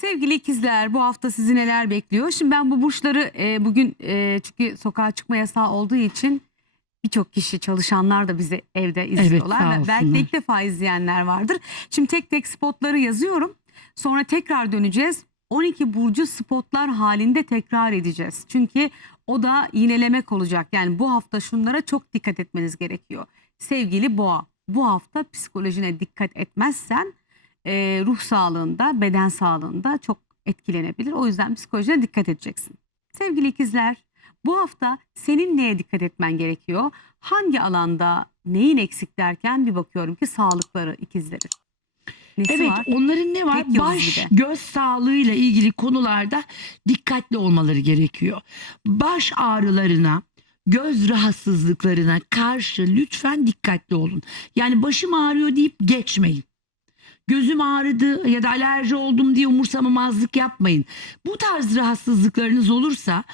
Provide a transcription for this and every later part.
Sevgili ikizler bu hafta sizi neler bekliyor? Şimdi ben bu burçları e, bugün e, çünkü sokağa çıkma yasağı olduğu için birçok kişi çalışanlar da bizi evde izliyorlar. Ve Belki de ilk defa izleyenler vardır. Şimdi tek tek spotları yazıyorum. Sonra tekrar döneceğiz. 12 burcu spotlar halinde tekrar edeceğiz. Çünkü o da yinelemek olacak. Yani bu hafta şunlara çok dikkat etmeniz gerekiyor. Sevgili boğa bu hafta psikolojine dikkat etmezsen e, ruh sağlığında, beden sağlığında çok etkilenebilir. O yüzden psikolojine dikkat edeceksin. Sevgili ikizler, bu hafta senin neye dikkat etmen gerekiyor? Hangi alanda neyin eksik derken bir bakıyorum ki sağlıkları ikizleri. Nesi Evet var? onların ne var? Tek Baş göz sağlığıyla ilgili konularda dikkatli olmaları gerekiyor. Baş ağrılarına, göz rahatsızlıklarına karşı lütfen dikkatli olun. Yani başım ağrıyor deyip geçmeyin. Gözüm ağrıdı ya da alerji oldum diye umursamamazlık yapmayın. Bu tarz rahatsızlıklarınız olursa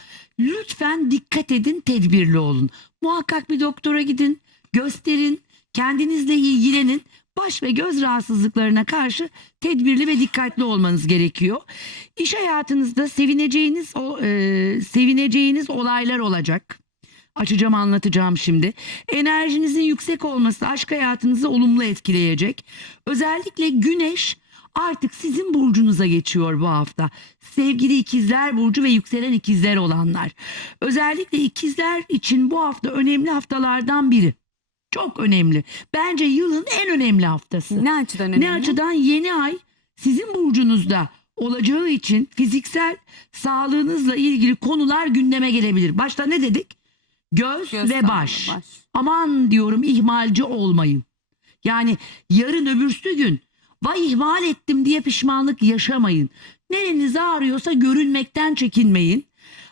lütfen dikkat edin, tedbirli olun. Muhakkak bir doktora gidin, gösterin, kendinizle ilgilenin. Baş ve göz rahatsızlıklarına karşı tedbirli ve dikkatli olmanız gerekiyor. İş hayatınızda sevineceğiniz o e, sevineceğiniz olaylar olacak. Açacağım anlatacağım şimdi. Enerjinizin yüksek olması aşk hayatınızı olumlu etkileyecek. Özellikle güneş artık sizin burcunuza geçiyor bu hafta. Sevgili ikizler burcu ve yükselen ikizler olanlar. Özellikle ikizler için bu hafta önemli haftalardan biri. Çok önemli. Bence yılın en önemli haftası. Ne açıdan önemli? Ne açıdan yeni ay sizin burcunuzda olacağı için fiziksel sağlığınızla ilgili konular gündeme gelebilir. Başta ne dedik? Göz, Göz ve baş. baş. Aman diyorum ihmalci olmayın. Yani yarın öbürsü gün vay ihmal ettim diye pişmanlık yaşamayın. Nereniz ağrıyorsa görünmekten çekinmeyin.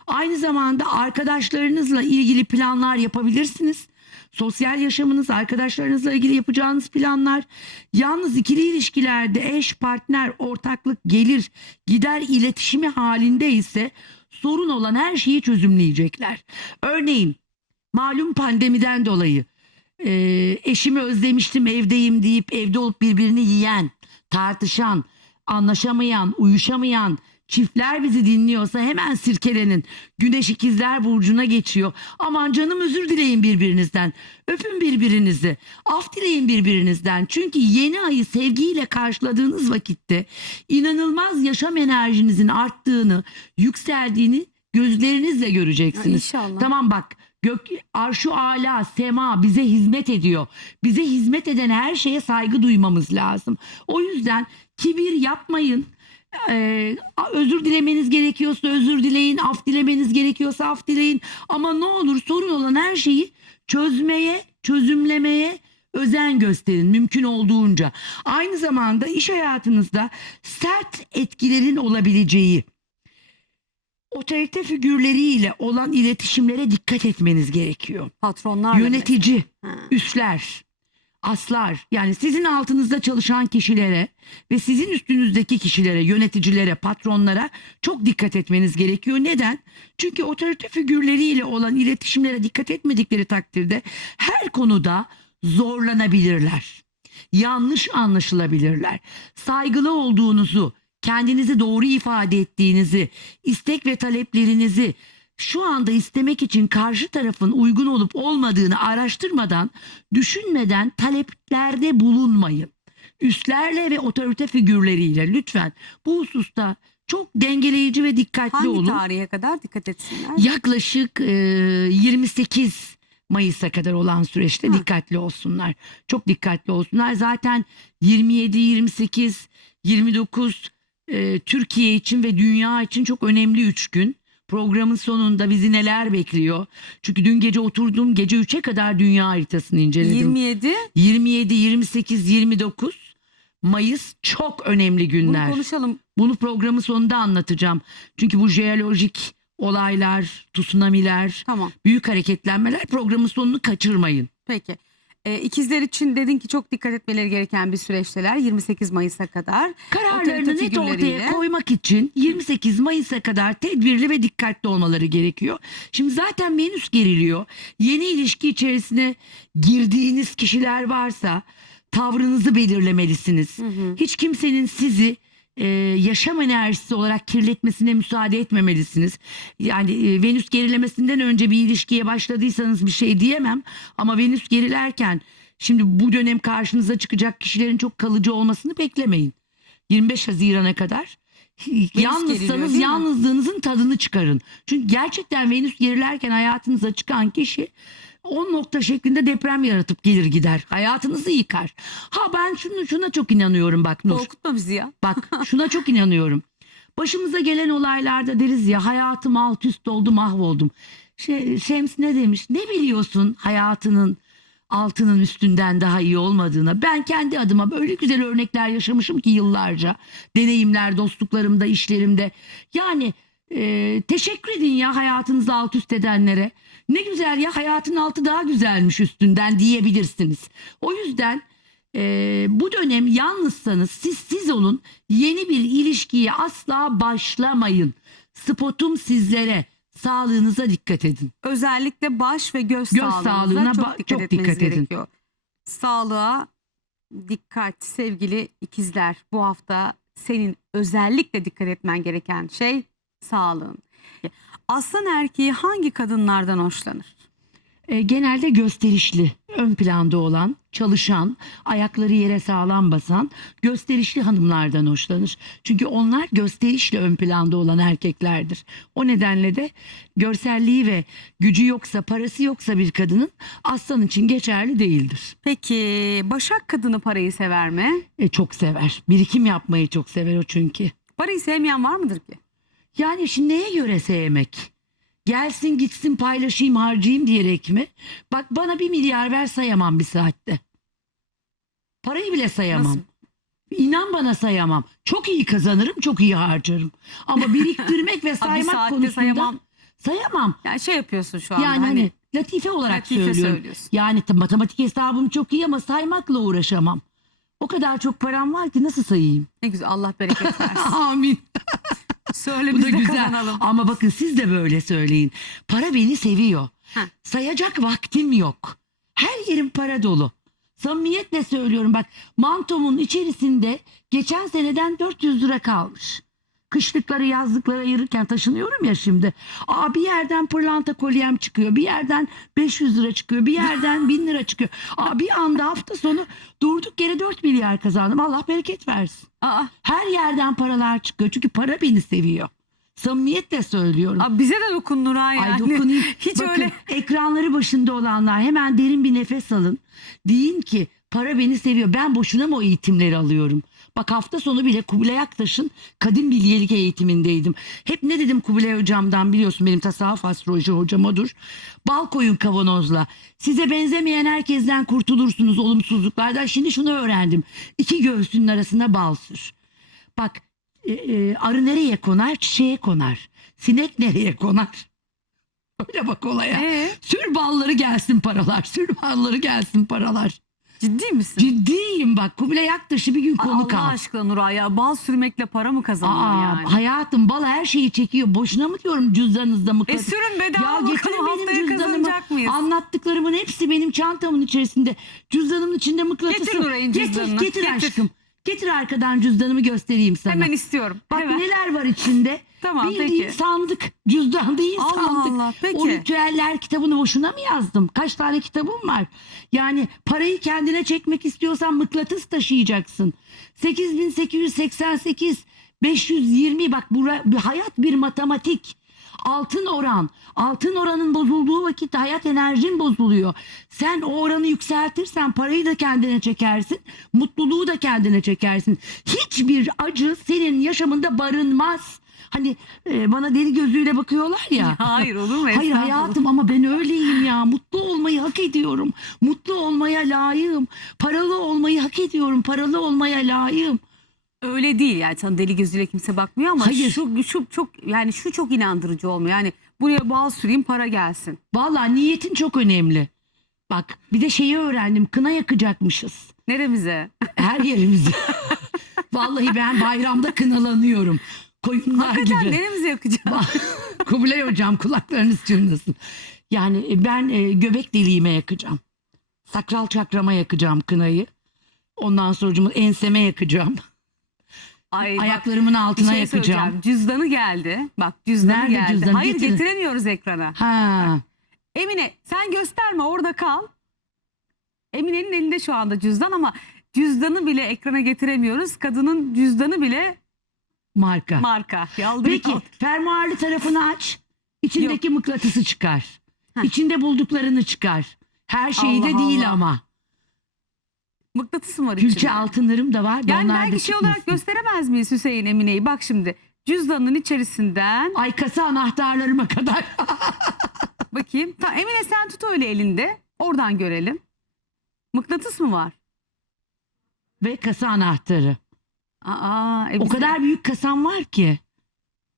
Aynı zamanda arkadaşlarınızla ilgili planlar yapabilirsiniz. Sosyal yaşamınız, arkadaşlarınızla ilgili yapacağınız planlar. Yalnız ikili ilişkilerde eş, partner, ortaklık, gelir, gider iletişimi halinde ise sorun olan her şeyi çözümleyecekler. Örneğin malum pandemiden dolayı e, eşimi özlemiştim evdeyim deyip evde olup birbirini yiyen, tartışan, anlaşamayan, uyuşamayan çiftler bizi dinliyorsa hemen sirkelenin. Güneş ikizler burcuna geçiyor. Aman canım özür dileyin birbirinizden. Öpün birbirinizi. Af dileyin birbirinizden. Çünkü yeni ayı sevgiyle karşıladığınız vakitte inanılmaz yaşam enerjinizin arttığını, yükseldiğini gözlerinizle göreceksiniz. İnşallah. Tamam bak gök arşu ala sema bize hizmet ediyor. Bize hizmet eden her şeye saygı duymamız lazım. O yüzden kibir yapmayın. Ee, özür dilemeniz gerekiyorsa özür dileyin, af dilemeniz gerekiyorsa af dileyin. Ama ne olur sorun olan her şeyi çözmeye, çözümlemeye özen gösterin mümkün olduğunca. Aynı zamanda iş hayatınızda sert etkilerin olabileceği, otorite figürleriyle olan iletişimlere dikkat etmeniz gerekiyor. Patronlar Yönetici, üstler, aslar yani sizin altınızda çalışan kişilere ve sizin üstünüzdeki kişilere, yöneticilere, patronlara çok dikkat etmeniz gerekiyor. Neden? Çünkü otorite figürleriyle olan iletişimlere dikkat etmedikleri takdirde her konuda zorlanabilirler. Yanlış anlaşılabilirler. Saygılı olduğunuzu, kendinizi doğru ifade ettiğinizi, istek ve taleplerinizi şu anda istemek için karşı tarafın uygun olup olmadığını araştırmadan, düşünmeden taleplerde bulunmayın. Üstlerle ve otorite figürleriyle lütfen bu hususta çok dengeleyici ve dikkatli Hangi olun. tarihe kadar dikkat etsinler? Yaklaşık e, 28 Mayıs'a kadar olan süreçte Hı. dikkatli olsunlar. Çok dikkatli olsunlar. Zaten 27, 28, 29 e, Türkiye için ve dünya için çok önemli 3 gün. Programın sonunda bizi neler bekliyor? Çünkü dün gece oturdum gece 3'e kadar dünya haritasını inceledim. 27. 27, 28, 29 Mayıs çok önemli Bunu günler. konuşalım. Bunu programın sonunda anlatacağım. Çünkü bu jeolojik olaylar, tsunamiler, Tamam. büyük hareketlenmeler programın sonunu kaçırmayın. Peki. Ee, ikizler için dedin ki çok dikkat etmeleri gereken bir süreçteler 28 Mayıs'a kadar. Kararlarını Otorite net ortaya figürleriyle. koymak için 28 Mayıs'a kadar tedbirli ve dikkatli olmaları gerekiyor. Şimdi zaten menüs geriliyor. Yeni ilişki içerisine girdiğiniz kişiler varsa tavrınızı belirlemelisiniz. Hiç kimsenin sizi e, yaşam enerjisi olarak kirletmesine müsaade etmemelisiniz. Yani e, Venüs gerilemesinden önce bir ilişkiye başladıysanız bir şey diyemem ama Venüs gerilerken şimdi bu dönem karşınıza çıkacak kişilerin çok kalıcı olmasını beklemeyin. 25 Haziran'a kadar yalnızsanız yalnızlığınızın tadını çıkarın. Çünkü gerçekten Venüs gerilerken hayatınıza çıkan kişi 10 nokta şeklinde deprem yaratıp gelir gider. Hayatınızı yıkar. Ha ben şunu, şuna çok inanıyorum bak Nur. Korkutma bizi ya. Bak şuna çok inanıyorum. Başımıza gelen olaylarda deriz ya hayatım alt üst oldu mahvoldum. Şey, Şems ne demiş? Ne biliyorsun hayatının altının üstünden daha iyi olmadığına. Ben kendi adıma böyle güzel örnekler yaşamışım ki yıllarca. Deneyimler, dostluklarımda, işlerimde. Yani e, teşekkür edin ya hayatınızı alt üst edenlere. Ne güzel ya hayatın altı daha güzelmiş üstünden diyebilirsiniz. O yüzden e, bu dönem yalnızsanız siz siz olun. Yeni bir ilişkiye asla başlamayın. Spotum sizlere. Sağlığınıza dikkat edin. Özellikle baş ve göz, Göz sağlığınıza sağlığına çok ba- dikkat çok etmeniz dikkat edin. gerekiyor. Sağlığa dikkat sevgili ikizler. Bu hafta senin özellikle dikkat etmen gereken şey sağlığın. Aslan erkeği hangi kadınlardan hoşlanır? E, genelde gösterişli, ön planda olan, çalışan, ayakları yere sağlam basan, gösterişli hanımlardan hoşlanır. Çünkü onlar gösterişle ön planda olan erkeklerdir. O nedenle de görselliği ve gücü yoksa, parası yoksa bir kadının aslan için geçerli değildir. Peki Başak kadını parayı sever mi? E, çok sever. Birikim yapmayı çok sever o çünkü. Parayı sevmeyen var mıdır ki? Yani şimdi neye göre sevmek? Gelsin gitsin paylaşayım harcayayım diyerek mi? Bak bana bir milyar ver sayamam bir saatte. Parayı bile sayamam. Nasıl? İnan bana sayamam. Çok iyi kazanırım, çok iyi harcarım. Ama biriktirmek ve saymak saatte konusunda sayamam. sayamam. Yani şey yapıyorsun şu anda Yani hani, hani latife olarak latife söylüyorum. söylüyorsun. Yani matematik hesabım çok iyi ama saymakla uğraşamam. O kadar çok param var ki nasıl sayayım? Ne güzel Allah bereket versin. Amin. Söyle Bu biz da de güzel. kazanalım. Ama bakın siz de böyle söyleyin. Para beni seviyor. Heh. Sayacak vaktim yok. Her yerim para dolu. Samimiyetle söylüyorum bak mantomun içerisinde geçen seneden 400 lira kalmış. Kışlıkları yazlıkları ayırırken taşınıyorum ya şimdi. Aa bir yerden pırlanta kolyem çıkıyor. Bir yerden 500 lira çıkıyor. Bir yerden 1000 lira çıkıyor. Aa bir anda hafta sonu durduk yere 4 milyar kazandım. Allah bereket versin. Aa, Her yerden paralar çıkıyor. Çünkü para beni seviyor. Samimiyetle söylüyorum. aa, bize de dokun Nuray yani. Ay dokunayım. Hiç Bakın, öyle. ekranları başında olanlar hemen derin bir nefes alın. Deyin ki para beni seviyor. Ben boşuna mı o eğitimleri alıyorum? Bak hafta sonu bile Kubilay Aktaş'ın kadın bilgelik eğitimindeydim. Hep ne dedim Kubilay hocamdan biliyorsun benim tasavvuf astroloji hocam odur. Bal koyun kavanozla. Size benzemeyen herkesten kurtulursunuz olumsuzluklardan. Şimdi şunu öğrendim. İki göğsünün arasına bal sür. Bak e, e, arı nereye konar? Çiçeğe konar. Sinek nereye konar? Öyle bak olaya. Ee, Sür balları gelsin paralar. Sür balları gelsin paralar. Ciddi misin? Ciddiyim bak. Kubilay Aktaş'ı bir gün Aa, konu Allah aşkına Nuray ya bal sürmekle para mı kazanılır Aa, yani? hayatım bal her şeyi çekiyor. Boşuna mı diyorum cüzdanınızda E mıknatıs? sürün bedava Ya bakalım getirin benim haftaya cüzdanımı. kazanacak mıyız? Anlattıklarımın hepsi benim çantamın içerisinde. Cüzdanımın içinde mıknatısı. Getir Nuray'ın Getir, cüzdanını. Getir, Getir. aşkım. Getir arkadan cüzdanımı göstereyim sana. Hemen istiyorum. Bak Hemen. neler var içinde. Tamam, Bildiğin peki. sandık. Cüzdan değil Allah sandık. Allah, peki. O ritüeller kitabını boşuna mı yazdım? Kaç tane kitabım var? Yani parayı kendine çekmek istiyorsan mıknatıs taşıyacaksın. 8888 520 bak bu ra- bir hayat bir matematik. Altın oran. Altın oranın bozulduğu vakit hayat enerjin bozuluyor. Sen o oranı yükseltirsen parayı da kendine çekersin. Mutluluğu da kendine çekersin. Hiçbir acı senin yaşamında barınmaz. Hani e, bana deli gözüyle bakıyorlar ya. Hayır olur mu? Hayır Estağfurullah. hayatım ama ben öyleyim ya. Mutlu olmayı hak ediyorum. Mutlu olmaya layığım. Paralı olmayı hak ediyorum. Paralı olmaya layığım. Öyle değil yani sana deli gözüyle kimse bakmıyor ama Hayır. şu şu çok yani şu çok inandırıcı olmuyor. Yani buraya bal süreyim para gelsin. Vallahi niyetin çok önemli. Bak bir de şeyi öğrendim. Kına yakacakmışız. Neremize? Her yerimize. Vallahi ben bayramda kınalanıyorum. Koyunlar Hakikaten gibi. neremize yakacağız? Kubilay hocam kulaklarınız çınlasın. Yani e, ben e, göbek deliğime yakacağım. Sakral çakrama yakacağım kınayı. Ondan sonra enseme yakacağım. Ay, bak, Ayaklarımın bir altına şey yakacağım. söyleyeceğim. Cüzdanı geldi. Bak cüzdanı Nerede geldi. cüzdanı? Hayır Getirin. getiremiyoruz ekrana. Ha. Emine sen gösterme orada kal. Emine'nin elinde şu anda cüzdan ama cüzdanı bile ekrana getiremiyoruz. Kadının cüzdanı bile Marka. marka. Yaldır Peki yaldır. fermuarlı tarafını aç. İçindeki mıknatısı çıkar. Heh. İçinde bulduklarını çıkar. Her şeyi de Allah değil Allah. ama. Mıknatısım var Külçe içinde. altınlarım da var. Yani belki şey olarak gösteremez miyiz Hüseyin Emine'yi? Bak şimdi cüzdanın içerisinden Ay kasa anahtarlarıma kadar. bakayım. Ta, Emine sen tut öyle elinde. Oradan görelim. Mıknatıs mı var? Ve kasa anahtarı. Aa, e O kadar büyük kasam var ki.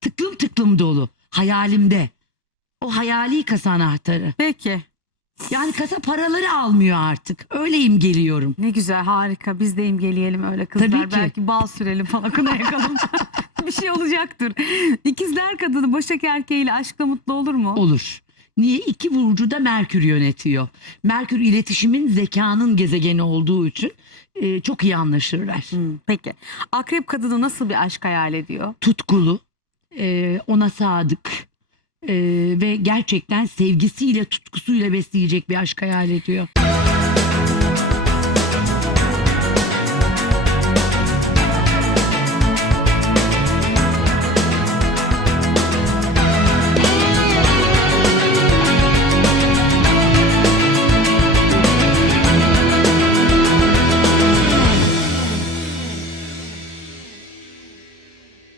Tıklım tıklım dolu. Hayalimde. O hayali kasa anahtarı. Peki. Yani kasa paraları almıyor artık. Öyleyim geliyorum. Ne güzel harika biz de imgeleyelim öyle kızlar. Tabii ki. Belki bal sürelim falan kına yakalım. bir şey olacaktır. İkizler kadını Başak erkeğiyle aşkla mutlu olur mu? Olur. Niye? İki burcu da Merkür yönetiyor. Merkür iletişimin, zekanın gezegeni olduğu için e, çok iyi anlaşırlar. Hmm, peki. Akrep kadını nasıl bir aşk hayal ediyor? Tutkulu, e, ona sadık e, ve gerçekten sevgisiyle, tutkusuyla besleyecek bir aşk hayal ediyor.